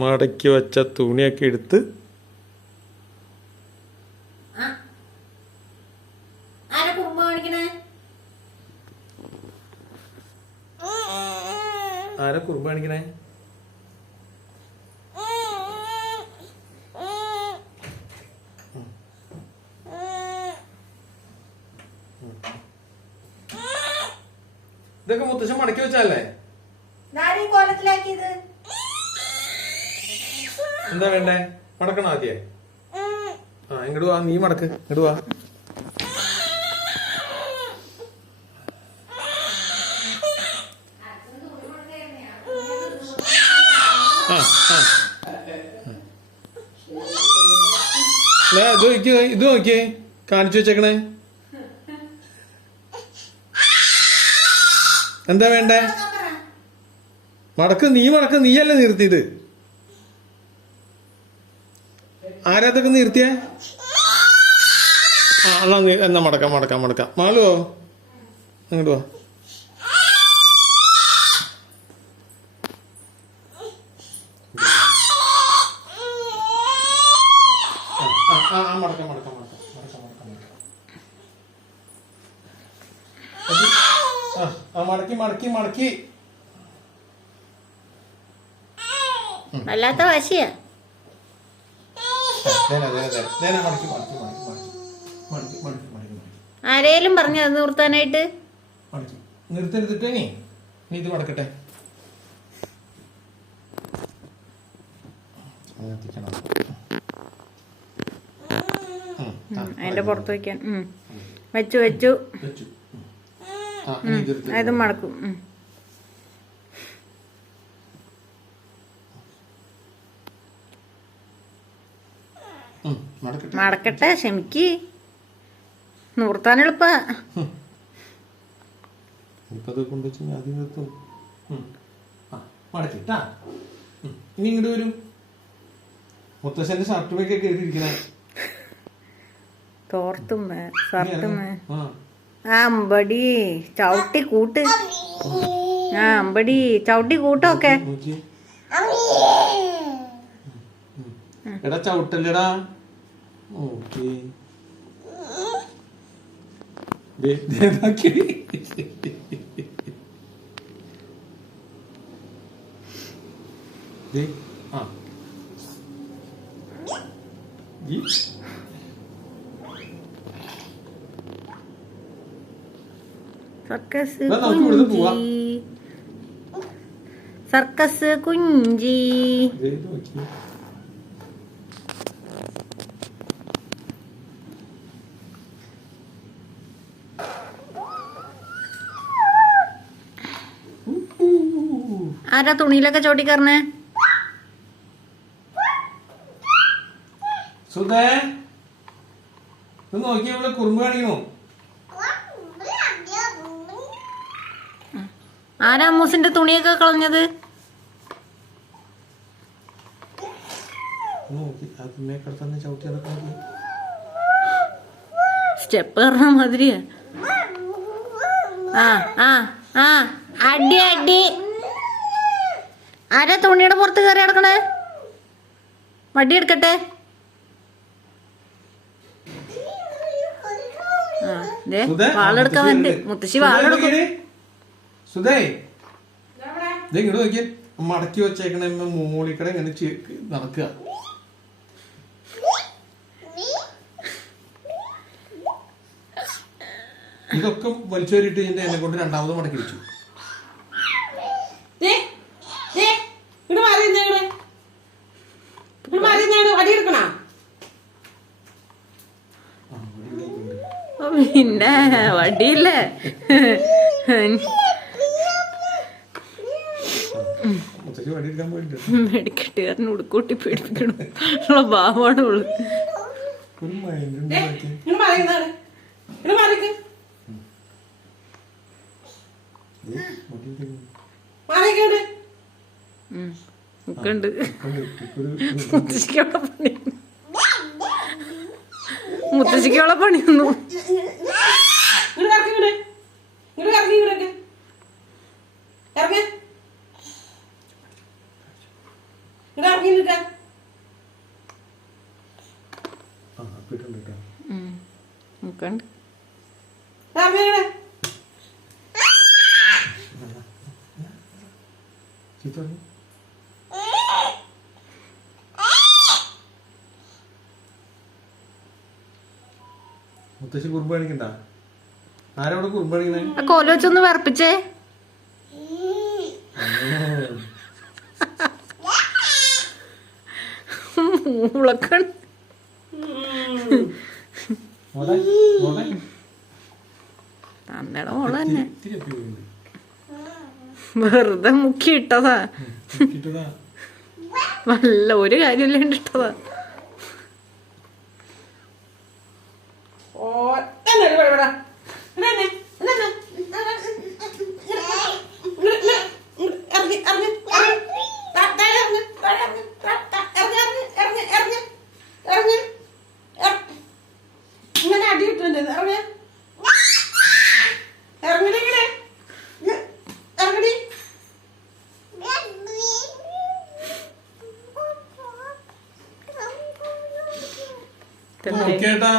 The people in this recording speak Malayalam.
മടക്കി വെച്ച തുണിയൊക്കെ എടുത്ത് ആരാ കുറുമ്പ് കാണിക്കണേ? ഇതൊക്കെ മുത്തശ്ശൻ മടക്കി വെച്ചല്ലേ? എന്താ വേണ്ടേ? മടക്കണോ ആദ്യേ? ഇങ്ങോട്ട് വാ, നീ മടക്ക്. ഇങ്ങോട്ട് വാ. ഇത് നോക്കിയേ, കാണിച്ചു വെച്ചേക്കണേ. എന്താ വേണ്ടേ? മടക്ക്, നീയല്ലേ നിർത്തിയത്? ആരാതൊക്കെ നിർത്തിയ? എന്നാ മടക്കാം. മാളുവോ, ഇങ്ങോട്ട് വാ. മടക്കി വല്ലാത്ത വാശിയാ. ആരേലും പറഞ്ഞു അത് നിർത്താനായിട്ട്? നിർത്തരുതിട്ടേ, നീ ഇത് മടക്കട്ടെ. അതിന്റെ പുറത്ത് വയ്ക്കാൻ വെച്ചു അതും മടക്കും. മടക്കട്ടെ, ക്ഷമിക്ക്. നിർത്താൻ എളുപ്പ. ഇനി ഇങ്ങോട്ട് വരും. മുത്തശ്ശന്റെ ഷർട്ടുമൊക്കെ കേട്ടിരിക്കണേ. തോർത്തുമ്മ ഷർട്ടുമ്മ അമ്പടി ചവിട്ടി കൂട്ട്. അമ്പടി ചവിട്ടി കൂട്ടൊക്കെ. എടാ ചവിട്ടല്ലടാ. ഓക്കേ, സർക്കസ് കുഞ്ചി. ആരാ തുണിയിലൊക്കെ ചോട്ടിക്കറണേ? സുധേ, നോക്കിയ ഇവിടെ കുറുമ്പ് കാണിക്കണോ? ആരാ അമ്മൂസിന്റെ തുണിയൊക്കെ കളഞ്ഞത്? സ്റ്റെപ്പ് കയറണ മാതിരിയാ. അടി. ആരാ തുണിയുടെ പുറത്ത് കയറി കിടക്കണേ? വടി എടുക്കട്ടെ. വാളെടുക്കാൻ വേണ്ടി മുത്തശ്ശി വാളെടുക്കും. ഇങ്ങോട്ട് നോക്കിയ മടക്കി വെച്ചേക്കണ മോളിക്കട ഇങ്ങനെ നടക്കുക. ഇതൊക്കെ വലിച്ചേറിയിട്ട് എന്നെ കൊണ്ട് രണ്ടാമത് മടക്കി വെച്ചു. പിന്നെ വടിയില്ലേ? മെഡിക്കട്ടുകാരൻ ഉടുക്കൂട്ടി പേടിപ്പിക്കണ ഭാവമാണ് ഉള്ളു. ഉണ്ട് മുത്തശ്ശിക്കുള്ള പണിയൊന്നും ഇറങ്ങി നോക്കണ്ട്. ചീത്ത പറഞ്ഞു. മുത്തശ്ശി കുറുമ്പ് കാണിക്കണ്ട. ആരവിടെ കുറുമ്പ് കാണിക്കണേ? ആ കോല് വെച്ചൊന്ന് വിറപ്പിച്ചേ. മൂളക്കൺ മോളെ, മോളെ. അന്നേരം മോള് തന്നെ ഇത്തിരി അപ്പി വീഴുന്നുണ്ട്. വെറുതെ മുക്കി ഇട്ടതാ. കിട്ടുതാ. വല്ല ഒരു കാര്യമില്ലാണ്ട് ഇട്ടതാ. ഇങ്ങനെ അടി കിട്ടുന്നുണ്ട്. ഇറങ്ങി ഇറങ്ങടി ഇറങ്ങടി. ഓക്കേട്ടാ.